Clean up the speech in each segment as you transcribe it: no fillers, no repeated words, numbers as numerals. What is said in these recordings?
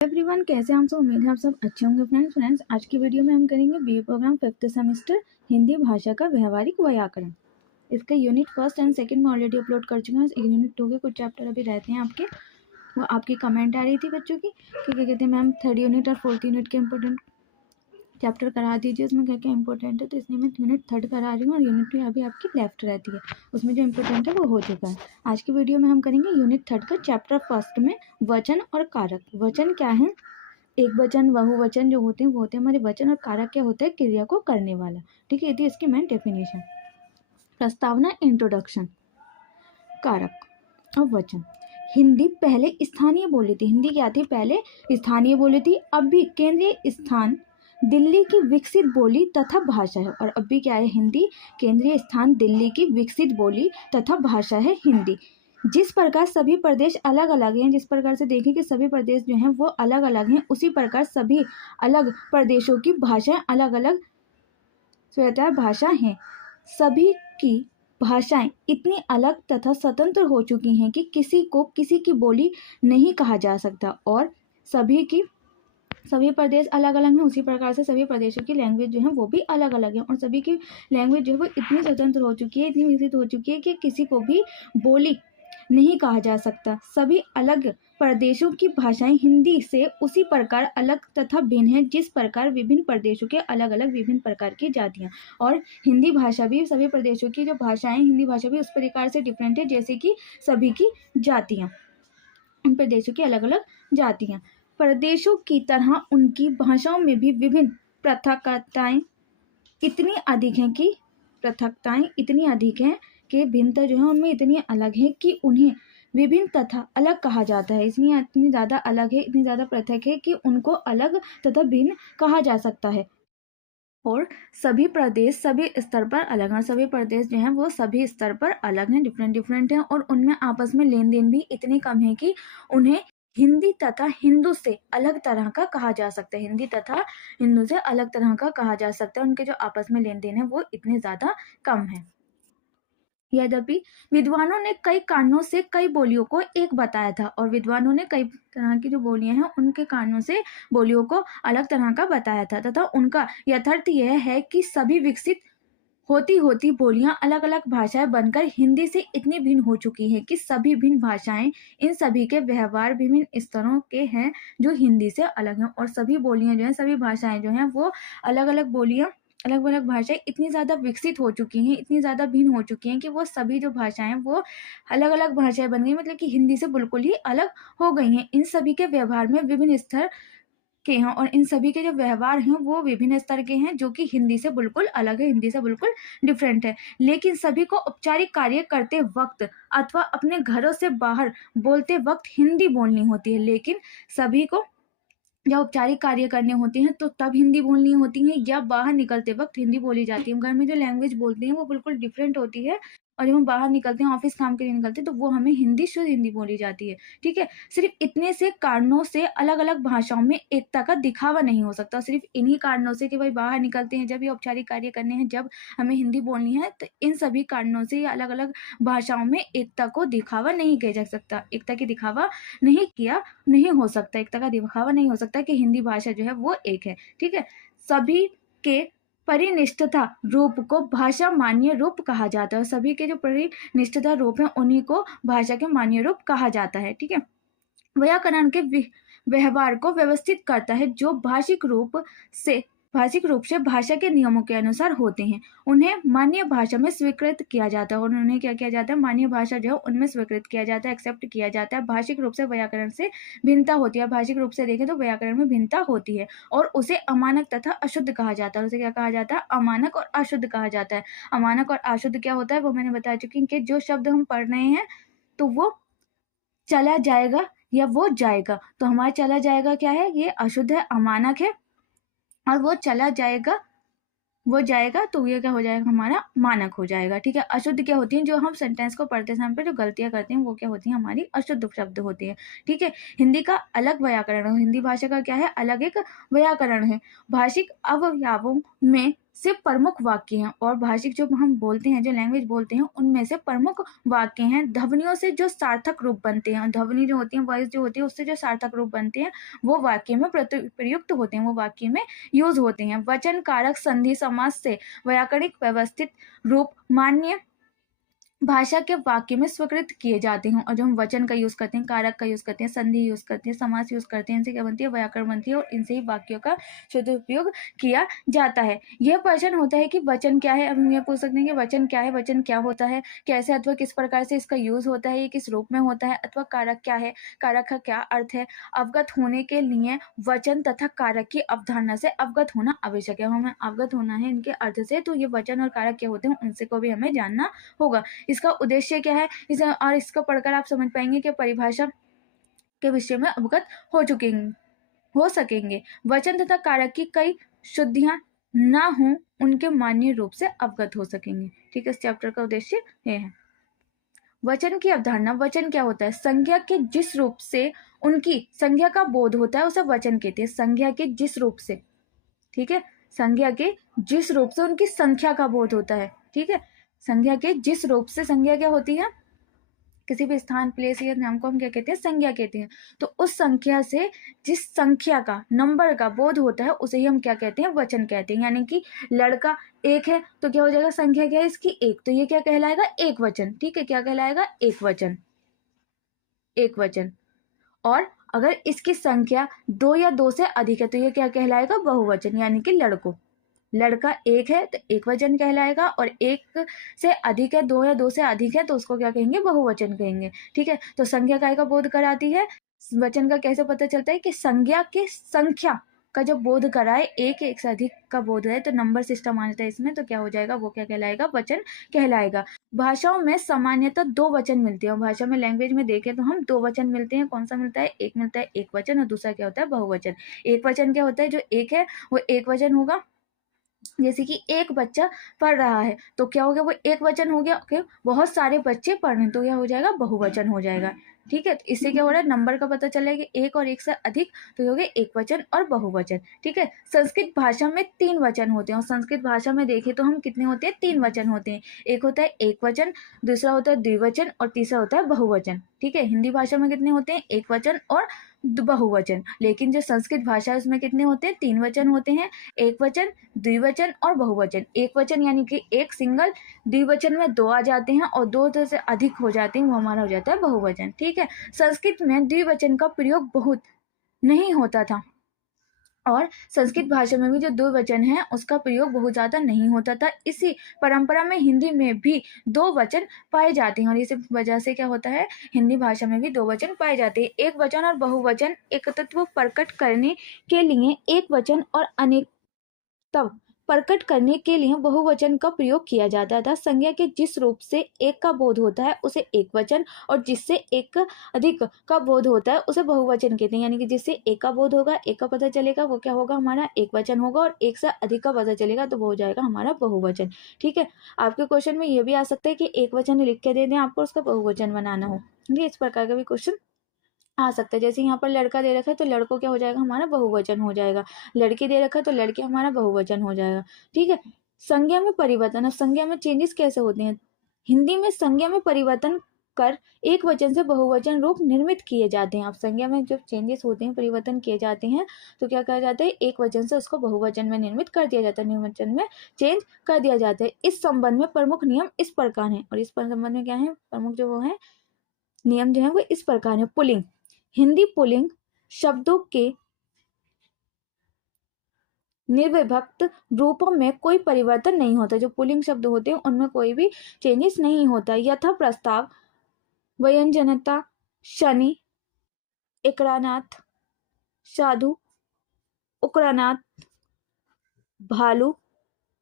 Everyone, कैसे हम सब? उम्मीद है आप सब अच्छे होंगे। फ्रेंड्स आज की वीडियो में हम करेंगे BA programme 5th semester Hindi भाषा का व्यवहारिक व्याकरण। इसके यूनिट 1 एंड 2 में ऑलरेडी अपलोड कर चुके हैं। यूनिट 2 के कुछ चैप्टर अभी रहते हैं आपके। वो आपकी कमेंट आ रही थी बच्चों की कि क्या कहते हैं मैम 3rd यूनिट और 4th यूनिट के इंपॉर्टेंट चैप्टर करा दीजिए, उसमें क्या क्या इंपॉर्टेंट है। तो इसलिए मैं यूनिट 3rd करा रही हूँ और यूनिट 2 अभी आपकी लेफ्ट रहती है, उसमें जो इंपॉर्टेंट है वो हो चुका है। आज की वीडियो में हम करेंगे यूनिट 3rd का चैप्टर 1 में वचन और कारक। वचन क्या है? एक वचन, बहुवचन जो होते हैं वो होते हैं हमारे वचन, और कारक क्या होता है? क्रिया को करने वाला। ठीक है, ये थी इसकी मेन डेफिनेशन। प्रस्तावना, इंट्रोडक्शन। कारक और वचन। हिंदी पहले स्थानीय बोली थी। हिंदी क्या थी? पहले स्थानीय बोली थी। अब भी केंद्रीय स्थान दिल्ली की विकसित बोली तथा भाषा है। और अब भी क्या है? हिंदी केंद्रीय स्थान दिल्ली की विकसित बोली तथा भाषा है हिंदी। जिस प्रकार सभी प्रदेश अलग अलग हैं, जिस प्रकार से देखें कि सभी प्रदेश जो हैं वो अलग अलग हैं, उसी प्रकार सभी अलग प्रदेशों की भाषाएं अलग अलग स्वतंत्र भाषा हैं। सभी की भाषाएं इतनी अलग तथा स्वतंत्र हो चुकी हैं कि किसी को किसी की बोली नहीं कहा जा सकता। और सभी प्रदेश अलग अलग हैं, उसी प्रकार से सभी प्रदेशों की लैंग्वेज जो है वो भी अलग अलग है। और सभी की लैंग्वेज जो है वो इतनी स्वतंत्र हो चुकी है, इतनी विकसित हो चुकी है कि किसी को भी बोली नहीं कहा जा सकता। सभी अलग प्रदेशों की भाषाएं हिंदी से उसी प्रकार अलग तथा भिन्न है जिस प्रकार विभिन्न प्रदेशों के अलग अलग विभिन्न प्रकार की जातियां। और हिंदी भाषा भी, सभी प्रदेशों की जो भाषाएं, हिंदी भाषा भी उस प्रकार से डिफरेंट है जैसे कि सभी की जातियां, इन प्रदेशों की अलग अलग जातियां। प्रदेशों की तरह उनकी भाषाओं में भी विभिन्न पृथकताएं इतनी अधिक हैं कि भिन्नता जो है उनमें इतनी अलग है कि उन्हें विभिन्न तथा अलग कहा जाता है। इसलिए इतनी ज़्यादा अलग है, इतनी ज़्यादा पृथक है कि उनको अलग तथा भिन्न कहा जा सकता है। और सभी प्रदेश सभी स्तर पर अलग हैं। सभी प्रदेश जो हैं वो सभी स्तर पर अलग हैं, डिफरेंट हैं। और उनमें आपस में लेन देन भी इतनी कम है कि उन्हें हिंदी तथा हिंदू से अलग तरह का कहा जा सकता है। हिंदी तथा हिंदू से अलग तरह का कहा जा सकता है। उनके जो आपस में लेन देन है वो इतने ज़्यादा कम है। यद्यपि विद्वानों ने कई कारणों से कई बोलियों को एक बताया था, और विद्वानों ने कई तरह की जो बोलियां हैं उनके कारणों से बोलियों को अलग तरह का बताया था, तथा उनका यथार्थ यह है कि सभी विकसित होती होती बोलियां अलग अलग भाषाएं बनकर हिंदी से इतनी भिन्न हो चुकी हैं कि सभी भिन्न भाषाएं, इन सभी के व्यवहार विभिन्न स्तरों के हैं जो हिंदी से अलग हैं। और सभी बोलियां जो हैं, सभी भाषाएं जो हैं वो अलग अलग बोलियां, अलग अलग भाषाएं इतनी ज़्यादा विकसित हो चुकी हैं, इतनी ज़्यादा भिन्न हो चुकी हैं कि वो सभी जो भाषाएं वो अलग अलग भाषाएं बन गई, मतलब कि हिंदी से बिल्कुल ही अलग हो गई हैं। इन सभी के व्यवहार में विभिन्न स्तर के हैं, और इन सभी के जो व्यवहार हैं वो विभिन्न स्तर के हैं जो कि हिंदी से बिल्कुल अलग है, हिंदी से बिल्कुल डिफरेंट है। लेकिन सभी को औपचारिक कार्य करते वक्त अथवा अपने घरों से बाहर बोलते वक्त हिंदी बोलनी होती है। लेकिन सभी को जब औपचारिक कार्य करने होते हैं तो तब हिंदी बोलनी होती है, या बाहर निकलते वक्त हिंदी बोली जाती है। घर में जो लैंग्वेज बोलते हैं वो बिल्कुल डिफरेंट होती है, और जब हम बाहर निकलते हैं, ऑफिस काम के लिए निकलते हैं, तो वो हमें हिंदी, शुद्ध हिंदी बोली जाती है। ठीक है, सिर्फ इतने से कारणों से अलग अलग भाषाओं में एकता का दिखावा नहीं हो सकता। सिर्फ इन्हीं कारणों से कि भाई बाहर निकलते हैं, जब ये औपचारिक कार्य करने हैं, जब हमें हिंदी बोलनी है, तो इन सभी कारणों से अलग अलग भाषाओं में एकता को दिखावा नहीं किया जा सकता, एकता की दिखावा नहीं हो सकता, एकता का दिखावा नहीं हो सकता कि हिंदी भाषा जो है वो एक है। ठीक है, सभी के परिनिष्ठता रूप को भाषा मान्य रूप कहा जाता है। सभी के जो परिनिष्ठता रूप हैं उन्हीं को भाषा के मान्य रूप कहा जाता है। ठीक है, व्याकरण के व्यवहार को व्यवस्थित करता है जो भाषिक रूप से भाषा के नियमों के अनुसार होते हैं। उन्हें मान्य भाषा में स्वीकृत किया जाता है, और उन्हें क्या किया जाता है? मान्य भाषा जो है उनमें स्वीकृत किया जाता है, एक्सेप्ट किया जाता है। भाषिक रूप से व्याकरण से भिन्नता होती है। भाषिक रूप से देखें तो व्याकरण में भिन्नता होती है, और उसे अमानक तथा अशुद्ध कहा जाता है। उसे क्या कहा जाता है? अमानक और अशुद्ध कहा जाता है। अमानक और अशुद्ध क्या होता है वो मैंने बता चुकी हूँ कि जो शब्द हम पढ़ रहे हैं तो वो चला जाएगा या वो जाएगा, तो हमारा चला जाएगा क्या है? ये अशुद्ध है, अमानक है। और वो चला जाएगा, वो जाएगा, तो ये क्या हो जाएगा? हमारा मानक हो जाएगा। ठीक है, अशुद्ध क्या होती है? जो हम सेंटेंस को पढ़ते समय पे जो गलतियां करते हैं वो क्या होती हैं? हमारी अशुद्ध शब्द होती है। ठीक है, हिंदी का अलग व्याकरण है। हिंदी भाषा का क्या है? अलग एक व्याकरण है। भाषिक अवयवों में से प्रमुख वाक्य हैं, और भाषिक जो हम बोलते हैं, जो लैंग्वेज बोलते हैं, उनमें से प्रमुख वाक्य हैं। ध्वनियों से जो सार्थक रूप बनते हैं, ध्वनि जो होती है, वॉइस जो होती है, उससे जो सार्थक रूप बनते हैं वो वाक्य में प्रयुक्त होते हैं, वो वाक्य में यूज होते हैं। वचन, कारक, संधि, समास से व्याकरणिक व्यवस्थित रूप मान्य भाषा के वाक्य में स्वीकृत किए जाते हैं। और जो हम वचन का यूज करते हैं, कारक का यूज करते हैं, संधि यूज करते हैं, समास यूज करते हैं, इनसे क्या बनती है, व्याकरण बनती है, और इनसे ही वाक्यों का शुद्ध उपयोग किया जाता है। यह प्रश्न होता है कि वचन क्या है। अब हम ये पूछ सकते हैं कि वचन क्या है, वचन क्या होता है, कैसे अथवा किस प्रकार से इसका यूज होता है, ये किस रूप में होता है, अथवा कारक क्या है, कारक का क्या अर्थ है। अवगत होने के लिए वचन तथा कारक की अवधारणा से अवगत होना आवश्यक है। हमें अवगत होना है इनके अर्थ से, तो ये वचन और कारक क्या होते हैं उनसे को भी हमें जानना होगा। इसका उद्देश्य क्या है, इसे और इसको पढ़कर आप समझ पाएंगे कि परिभाषा के विषय में अवगत हो सकेंगे। वचन तथा कारक की कई शुद्धियां ना हो, उनके मान्य रूप से अवगत हो सकेंगे। ठीक है, इस चैप्टर का उद्देश्य यह है। वचन की अवधारणा। वचन क्या होता है, संज्ञा के जिस रूप से उनकी संज्ञा का बोध होता है उसे वचन कहते हैं। संज्ञा के जिस रूप से, ठीक है, संज्ञा के जिस रूप से उनकी संख्या का बोध होता है। ठीक है, संज्ञा के जिस रूप से, संज्ञा क्या होती है, किसी भी स्थान, प्लेस या नाम को हम क्या कहते हैं, संज्ञा कहते हैं। तो उस संख्या से जिस संख्या का, नंबर का बोध होता है उसे ही हम क्या कहते हैं, वचन कहते हैं। यानी कि लड़का एक है तो क्या हो जाएगा, संख्या क्या है इसकी, एक, तो ये क्या कहलाएगा, एक वचन। ठीक है, क्या कहलाएगा, एक वचन, एक वचन। और अगर इसकी संख्या दो या दो से अधिक है तो ये क्या कहलाएगा, बहुवचन। यानी कि लड़का एक है तो एक वचन कहलाएगा, और एक से अधिक है, दो या दो से अधिक है, तो उसको क्या कहेंगे, बहुवचन कहेंगे। ठीक है, तो संज्ञा काय का बोध कराती है। वचन का कैसे पता चलता है कि संज्ञा के संख्या का जब बोध कराए, एक से अधिक का बोध है, तो नंबर सिस्टम आ जाता है इसमें, तो क्या हो जाएगा, वो क्या कहलाएगा, वचन कहलाएगा। भाषाओं में सामान्यतः दो वचन मिलते हैं। भाषा में, लैंग्वेज में देखें तो हम दो वचन मिलते हैं। कौन सा मिलता है, एक मिलता है एक वचन, और दूसरा क्या होता है, बहुवचन। एक वचन क्या होता है, जो एक है वो एक वचन होगा। जैसे कि एक बच्चा पढ़ रहा है तो क्या हो गया, वो एक वचन हो गया। ओके, बहुत सारे बच्चे पढ़ रहे हैं तो क्या हो जाएगा, बहुवचन हो जाएगा। ठीक है, तो इससे क्या हो रहा है, नंबर का पता चला है कि एक और एक से अधिक, तो हो गया एक वचन और बहुवचन। ठीक है, संस्कृत भाषा में तीन वचन होते हैं, और संस्कृत भाषा में देखें तो हम कितने होते हैं, तीन वचन होते हैं। एक होता है एक वचन, दूसरा होता है द्विवचन, और तीसरा होता है बहुवचन। ठीक है, हिंदी भाषा में कितने होते हैं, एक वचन और बहुवचन। लेकिन जो संस्कृत भाषा है उसमें कितने होते हैं, तीन वचन होते हैं, एक वचन, द्विवचन और बहुवचन। एक वचन यानी कि एक सिंगल, द्विवचन में दो आ जाते हैं, और दो से अधिक हो जाते हैं, वो हमारा हो जाता है बहुवचन। ठीक है, संस्कृत में द्विवचन का प्रयोग बहुत नहीं होता था, और संस्कृत भाषा में भी जो दो वचन है उसका प्रयोग बहुत ज्यादा नहीं होता था। इसी परंपरा में हिंदी में भी दो वचन पाए जाते हैं, और इस वजह से क्या होता है, हिंदी भाषा में भी दो वचन पाए जाते हैं। एक वचन और बहुवचन एकत्व प्रकट करने के लिए एक वचन, और अनेक तब प्रकट करने के लिए बहुवचन का प्रयोग किया जाता था। संज्ञा के जिस रूप से एक का बोध होता है उसे एक वचन, और जिससे एक अधिक का बोध होता है उसे बहुवचन कहते हैं। यानी कि जिससे एक का बोध होगा, एक का पता चलेगा, वो क्या होगा, हमारा एक वचन होगा, और एक से अधिक का पता चलेगा तो वो हो जाएगा हमारा बहुवचन। ठीक है, आपके क्वेश्चन में ये भी आ सकता है कि एक वचन लिख के दे दें आपको, उसका बहुवचन बनाना हो। ये इस प्रकार का भी क्वेश्चन आ सकता है। जैसे यहाँ पर लड़का दे रखा है तो लड़कों क्या हो जाएगा, हमारा बहुवचन हो जाएगा। लड़की दे रखा है तो लड़के हमारा बहुवचन हो जाएगा। ठीक है, संज्ञा में परिवर्तन। अब संज्ञा में चेंजेस कैसे होते हैं, हिंदी में संज्ञा में परिवर्तन कर एक वचन से बहुवचन रूप निर्मित किए जाते हैं। अब संज्ञा में जब चेंजेस होते हैं, परिवर्तन किए जाते हैं, तो क्या कहा जाता है, एक वचन से उसको बहुवचन में निर्मित कर दिया जाता है, निर्वचन में चेंज कर दिया जाता है। इस संबंध में प्रमुख नियम इस प्रकार है, और इस संबंध में क्या है, प्रमुख जो वो है नियम जो है वो इस प्रकार है। पुलिंग, हिंदी पुलिंग शब्दों के निर्विभक्त रूपों में कोई परिवर्तन नहीं होता। जो पुलिंग शब्द होते हैं उनमें कोई भी चेंजेस नहीं होता। यथा प्रस्ताव, व्यंजनता, शनि, एकरानाथ, साधु, उकरानाथ, भालू,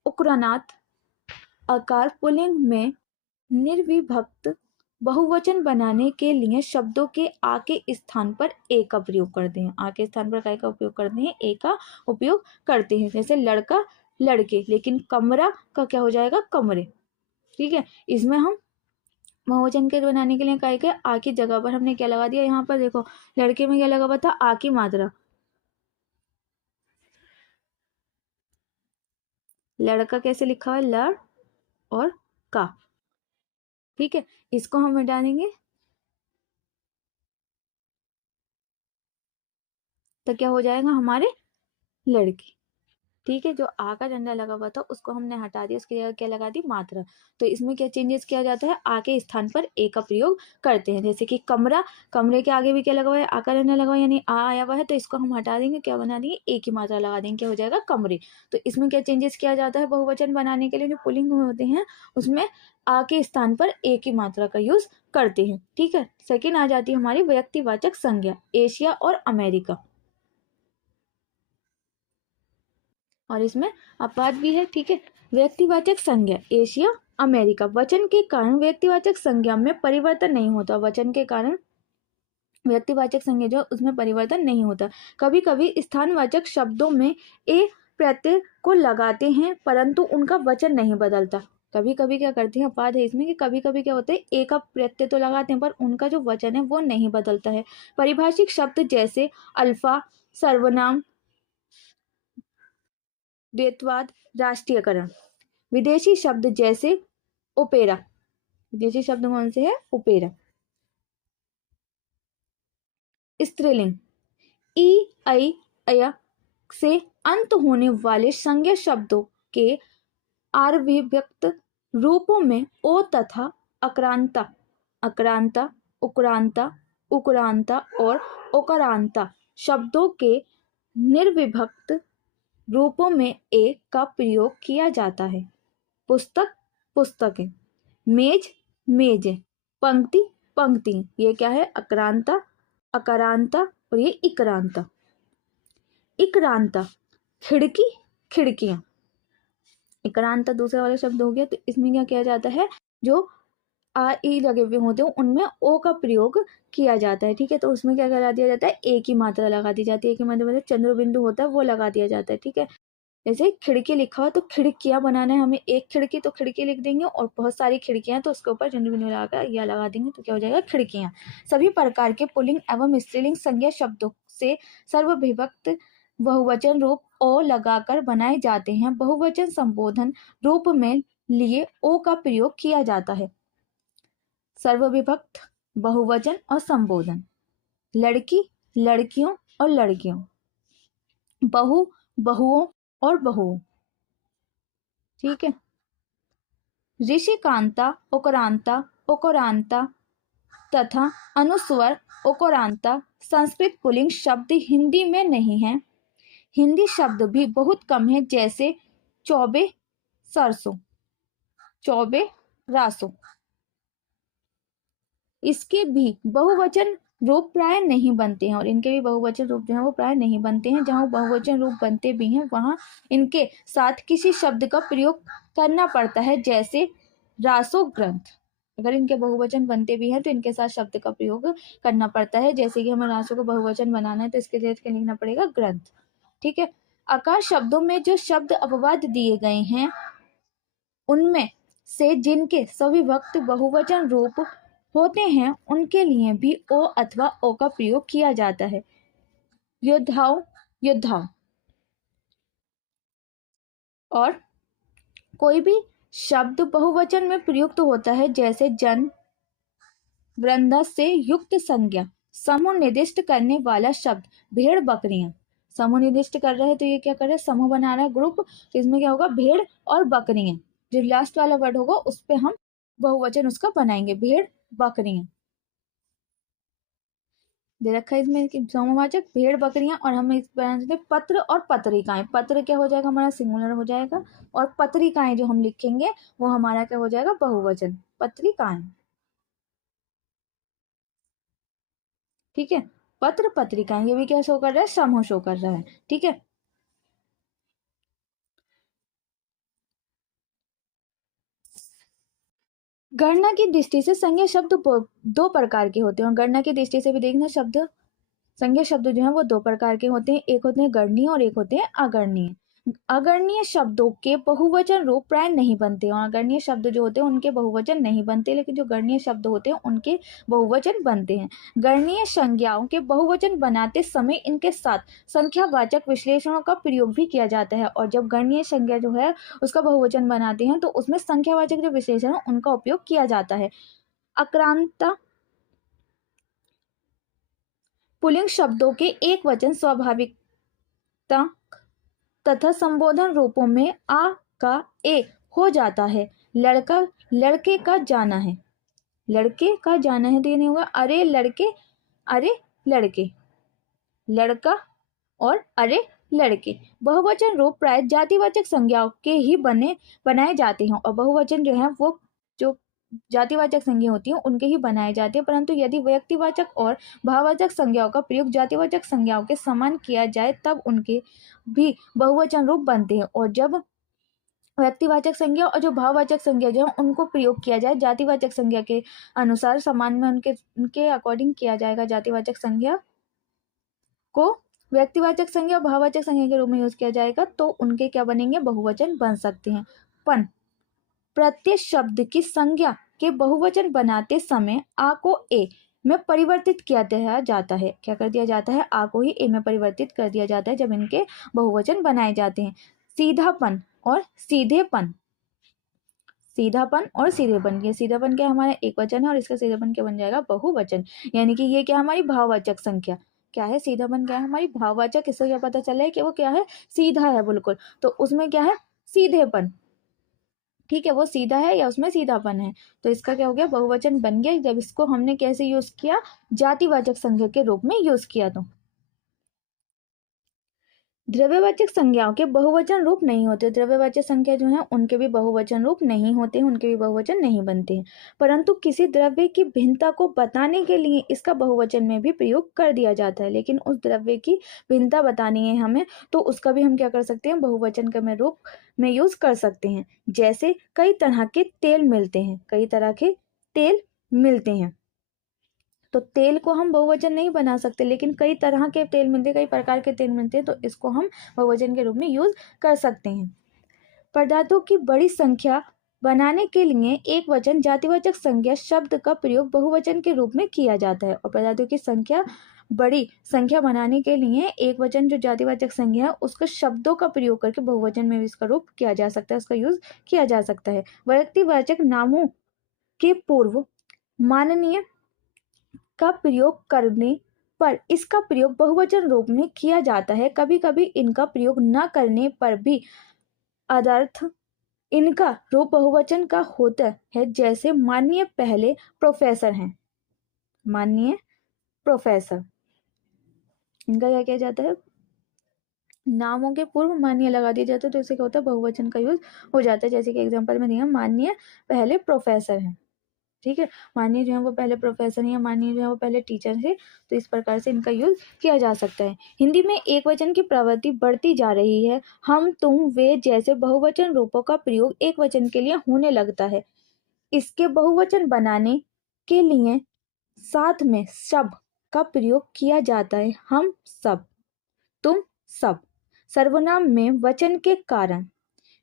उकरानाथ आकार पुलिंग में निर्विभक्त बहुवचन बनाने के लिए शब्दों के आ के स्थान पर ए का प्रयोग करते हैं। आ के स्थान पर काय का उपयोग करते हैं, ए का उपयोग करते हैं। जैसे लड़का, लड़के, लेकिन कमरा का क्या हो जाएगा, कमरे। ठीक है, इसमें हम बहुवचन के बनाने के लिए काय के आ की जगह पर हमने क्या लगा दिया, यहाँ पर देखो लड़के में क्या लगा हुआ था, आ की मात्रा, लड़का कैसे लिखा हुआ है, लड़ और का। ठीक है, इसको हम मिटा देंगे तो क्या हो जाएगा हमारे लड़की। ठीक है, जो आ का डंडा लगा हुआ था उसको हमने हटा दिया, उसकी जगह क्या लगा दी, मात्रा। तो इसमें क्या चेंजेस किया जाता है, आ के स्थान पर ए का प्रयोग करते हैं। जैसे कि कमरा, कमरे के आगे भी क्या लगा हुआ है, आ का डंडा लगा हुआ है, यानी आ आया हुआ है, तो इसको हम हटा देंगे, क्या बना देंगे, ए की मात्रा लगा देंगे, क्या हो जाएगा, कमरे। तो इसमें क्या चेंजेस किया जाता है, बहुवचन बनाने के लिए जो पुल्लिंग होते हैं उसमें आ के स्थान पर ए की मात्रा का यूज करते हैं। ठीक है, सेकेंड आ जाती है हमारी व्यक्तिवाचक संज्ञा, एशिया और अमेरिका, और इसमें अपवाद भी है। ठीक है, व्यक्तिवाचक संज्ञा एशिया अमेरिका, वचन के कारण व्यक्तिवाचक संज्ञा में परिवर्तन नहीं होता, वचन के कारण व्यक्तिवाचक संज्ञा जो उसमें परिवर्तन नहीं होता। कभी कभी स्थानवाचक शब्दों में ए प्रत्यय को लगाते हैं परंतु उनका वचन नहीं बदलता। कभी कभी क्या करते हैं, अपवाद है इसमें कि कभी कभी क्या होता है, ए का प्रत्यय तो लगाते हैं पर उनका जो वचन है वो नहीं बदलता है। परिभाषिक शब्द जैसे अल्फा, सर्वनाम, द्वैतवाद, राष्ट्रीयकरण। विदेशी शब्द जैसे ओपेरा, विदेशी शब्द कौन से है, ओपेरा। स्त्रीलिंग, ई आई अय से अंत होने वाले संज्ञा शब्दों के आर्विव्यक्त रूपों में ओ तथा अक्रांता, अक्रांता, उक्रांता, उक्रांता और ओकरांता शब्दों के निर्विभक्त रूपों में एक का प्रयोग किया जाता है। पुस्तक, पुस्तकें, मेज, मेजें, पंक्ति, पंक्ति, ये क्या है, अक्रांता, अकरांता और ये इक्रांता। इक्रांता, खिड़की, खिड़कियां। इक्रांता दूसरे वाले शब्द हो गया, तो इसमें क्या किया जाता है, जो आ ई लगे हुए होते हैं उनमें ओ का प्रयोग किया जाता है। ठीक है, तो उसमें क्या करा दिया जाता है, ए की मात्रा लगा दी जाती है, एक की मात्रा मतलब चंद्र बिंदु होता है वो लगा दिया जाता है। ठीक है, जैसे खिड़की लिखा हो तो खिड़कियां बनाना है हमें, एक खिड़की तो खिड़की लिख देंगे, और बहुत सारी खिड़कियां तो उसके ऊपर चंद्र बिंदु लगाकर या लगा देंगे, तो क्या हो जाएगा, खिड़कियां। सभी प्रकार के पुल्लिंग एवं स्त्रीलिंग संज्ञा शब्दों से सर्वविभक्त बहुवचन रूप ओ लगाकर बनाए जाते हैं। बहुवचन संबोधन रूप में लिए ओ का प्रयोग किया जाता है। सर्वविभक्त, बहुवचन और संबोधन, लड़की, लड़कियों और लड़कियों, बहु, बहुओं और बहुओं। ठीक है, ऋषिकांता, उकरांता, उकरांता तथा अनुस्वर उकरांता संस्कृत पुल्लिंग शब्द हिंदी में नहीं है। हिंदी शब्द भी बहुत कम है, जैसे चौबे, सरसों, चौबे, रासो। इसके भी बहुवचन रूप प्राय नहीं बनते हैं, और इनके भी बहुवचन रूप जो है वो प्राय नहीं बनते हैं। जहाँ बहुवचन रूप बनते भी हैं वहाँ इनके साथ किसी शब्द का प्रयोग करना पड़ता है, जैसे रासो ग्रंथ। अगर इनके बहुवचन बनते भी हैं तो इनके साथ शब्द का प्रयोग करना पड़ता है, जैसे कि हमें रासो को बहुवचन बनाना है तो इसके जगह क्या लिखना पड़ेगा, ग्रंथ। ठीक है, आकार शब्दों में जो शब्द अपवाद दिए गए हैं उनमें से जिनके सविभक्त बहुवचन रूप होते हैं उनके लिए भी ओ अथवा ओ का प्रयोग किया जाता है। योद्धाओं, योद्धाओं, और कोई भी शब्द बहुवचन में प्रयुक्त होता है, जैसे जन, वृंदा से युक्त संज्ञा, समूह निर्दिष्ट करने वाला शब्द, भेड़, बकरियां। समूह निर्दिष्ट कर रहे हैं तो ये क्या कर रहे हैं, समूह बना रहा है, ग्रुप। तो इसमें क्या होगा, भेड़ और बकरियां, जो लास्ट वाला वर्ड होगा उस पे हम बहुवचन उसका बनाएंगे, भेड़, बकरियां। दे रखा है इसमें कि समूहवाचक भेड़, बकरियां, और हम इस बनाते हैं पत्र और पत्रिकाएं। पत्र क्या हो जाएगा हमारा, सिंगुलर हो जाएगा, और पत्रिकाएं जो हम लिखेंगे वो हमारा क्या हो जाएगा, बहुवचन, पत्रिकाएं। ठीक है, पत्र, पत्रिकाएं, ये भी क्या शो कर रहा है, समूह शो कर रहा है। ठीक है, गणना की दृष्टि से संज्ञा शब्द दो प्रकार के होते हैं, और गणना की दृष्टि से भी देखना, शब्द संज्ञा शब्द जो है वो दो प्रकार के होते हैं, एक होते हैं गणनीय और एक होते हैं अगणनीय। अगणनीय शब्दों के बहुवचन रूप प्राय नहीं बनते। और अगणनीय शब्द जो होते हैं उनके बहुवचन नहीं बनते, लेकिन जो गणनीय शब्द होते हैं उनके बहुवचन बनते हैं। गणनीय संज्ञाओं के बहुवचन बनाते समय इनके साथ संख्यावाचक विशेषणों का प्रयोग भी किया जाता है। और जब गणनीय संज्ञा जो है उसका बहुवचन बनाते हैं तो उसमें संख्यावाचक जो विशेषण है उनका उपयोग किया जाता है। आक्रांता पुल्लिंग शब्दों के एक वचन स्वाभाविकता तथा संबोधन रूपों में आ का ए हो जाता है। लड़का, लड़के का जाना है, लड़के का जाना है तो ये नहीं होगा अरे लड़के, अरे लड़के, लड़का और अरे लड़के। बहुवचन रूप प्राय जातिवाचक संज्ञाओं के ही बनाए जाते हैं। और बहुवचन जो है वो जो जातिवाचक संज्ञा होती हैं उनके ही बनाए जाते हैं, परंतु यदि व्यक्तिवाचक और भाववाचक संज्ञाओं का प्रयोग जातिवाचक संज्ञाओं के समान किया जाए तब उनके भी बहुवचन रूप बनते हैं। और जब व्यक्तिवाचक संज्ञा और जो भाववाचक संज्ञा जो है उनको प्रयोग किया जाए जातिवाचक संज्ञा के अनुसार समान में उनके अकॉर्डिंग किया जाएगा, जातिवाचक संज्ञा को व्यक्तिवाचक संज्ञा और भाववाचक संज्ञा के रूप में यूज किया जाएगा तो उनके क्या बनेंगे, बहुवचन बन सकते हैं। पन प्रत्येक शब्द की संज्ञा के बहुवचन बनाते समय आ को ए में परिवर्तित किया जाता है। क्या कर दिया जाता है, आ को ही ए में परिवर्तित कर दिया जाता है जब इनके बहुवचन बनाए जाते हैं। सीधापन और सीधेपन, सीधापन और सीधेपन, ये सीधापन क्या हमारा एक वचन है और इसका सीधेपन क्या बन जाएगा, बहुवचन। यानी कि ये क्या हमारी भाववाचक संख्या क्या है, सीधापन क्या है हमारी भाववाचक। इससे क्या पता चला है कि वो क्या है, सीधा है बिल्कुल, तो उसमें क्या है सीधेपन, ठीक है वो सीधा है या उसमें सीधापन है, तो इसका क्या हो गया, बहुवचन बन गया जब इसको हमने कैसे यूज किया, जातिवाचक संज्ञा के रूप में यूज किया। तो द्रव्यवाचक संज्ञाओं के बहुवचन रूप नहीं होते, द्रव्यवाचक संख्या जो है उनके भी बहुवचन रूप नहीं होते हैं, उनके भी बहुवचन नहीं बनते हैं, परंतु किसी द्रव्य की भिन्नता को बताने के लिए इसका बहुवचन में भी प्रयोग कर दिया जाता है। लेकिन उस द्रव्य की भिन्नता बतानी है हमें तो उसका भी हम क्या कर सकते हैं, बहुवचन के रूप में यूज कर सकते हैं। जैसे कई तरह के तेल मिलते हैं, कई तरह के तेल मिलते हैं, तो तेल को हम बहुवचन नहीं बना सकते, लेकिन कई तरह के तेल मिलते हैं, कई प्रकार के तेल मिलते हैं, तो इसको हम बहुवचन के रूप में यूज कर सकते हैं। पदार्थों की बड़ी संख्या बनाने के लिए एक वचन जातिवाचक संज्ञा शब्द का प्रयोग बहुवचन के रूप में किया जाता है। और पदार्थों की संख्या बड़ी संख्या बनाने के लिए एक वचन जो जातिवाचक संज्ञा है उसको शब्दों का प्रयोग करके बहुवचन में भी इसका रूप किया जा सकता है, उसका यूज किया जा सकता है। व्यक्तिवाचक नामों के पूर्व माननीय का प्रयोग करने पर इसका प्रयोग बहुवचन रूप में किया जाता है। कभी कभी इनका प्रयोग न करने पर भी अदर्थ इनका रूप बहुवचन का होता है, जैसे माननीय पहले प्रोफेसर हैं, माननीय प्रोफेसर, इनका क्या किया जाता है, नामों के पूर्व माननीय लगा दिया जाता है, तो इससे क्या होता है, बहुवचन का यूज हो जाता है। जैसे कि एग्जांपल में दिया माननीय पहले प्रोफेसर हैं, ठीक है, माननीय जो है वो पहले प्रोफेसर है या माननीय जो है वो पहले टीचर है, तो इस प्रकार से इनका यूज किया जा सकता है। हिंदी में एक वचन की प्रवृत्ति बढ़ती जा रही है, हम तुम वे जैसे बहुवचन रूपों का प्रयोग एक वचन के लिए होने लगता है। इसके बहुवचन बनाने के लिए साथ में सब का प्रयोग किया जाता है, हम सब, तुम सब। सर्वनाम में वचन के कारण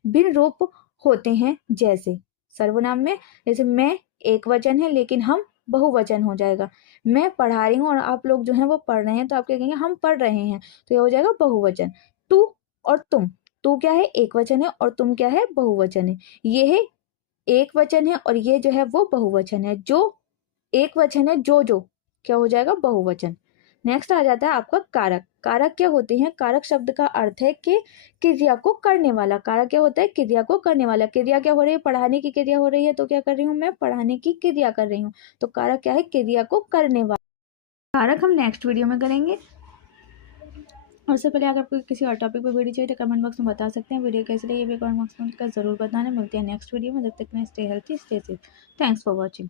भिन्न रूप होते हैं, जैसे सर्वनाम में जैसे मैं एक वचन है लेकिन हम बहुवचन हो जाएगा, मैं पढ़ा रही हूँ और आप लोग जो है वो पढ़ रहे हैं तो आप क्या कहेंगे, हम पढ़ रहे हैं, तो ये हो जाएगा बहुवचन। तू और तुम, तू क्या है एक वचन है और तुम क्या है बहुवचन है, ये है एक वचन है और ये जो है वो बहुवचन है, जो एक वचन है जो क्या हो जाएगा, बहुवचन। नेक्स्ट आ जाता है आपका कारक। कारक क्या होते हैं, कारक शब्द का अर्थ है कि क्रिया को करने वाला, कारक क्या होता है, क्रिया को करने वाला। क्रिया क्या हो रही है, पढ़ाने की क्रिया हो रही है, तो क्या कर रही हूँ मैं, पढ़ाने की क्रिया कर रही हूँ, तो कारक क्या है, क्रिया को करने वाला। कारक हम नेक्स्ट वीडियो में करेंगे। और उससे पहले अगर आपको किसी और टॉपिक पर वीडियो चाहिए तो कमेंट बॉक्स में बता सकते हैं। वीडियो कैसे लगी ये भी कमेंट बॉक्स में जरूर बताना। मिलते हैं नेक्स्ट वीडियो में, जब तक मैं stay healthy stay safe. Thanks for watching.